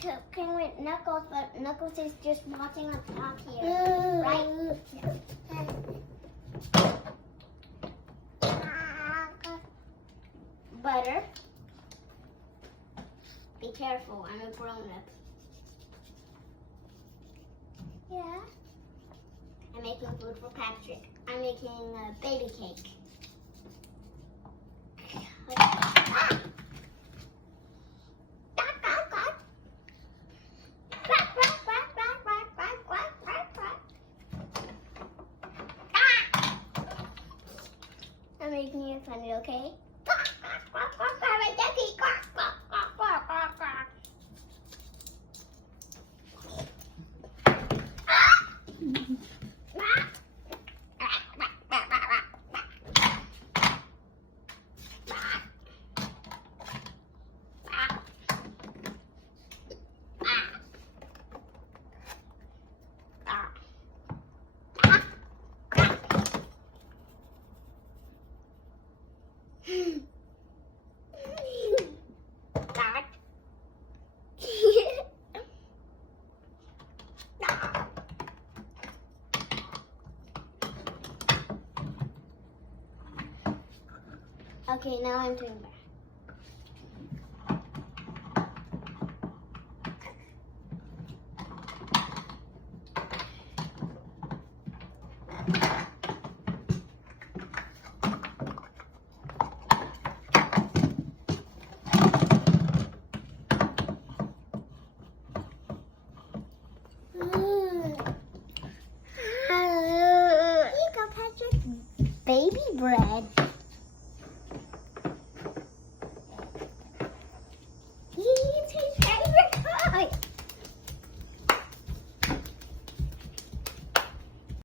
cooking with Knuckles, but Knuckles is just watching on top here, right? Butter. Be careful, I'm a grown-up. Yeah. I'm making food for Patrick. I'm making a baby cake. I'm making it funny, okay? Okay, now I'm doing back.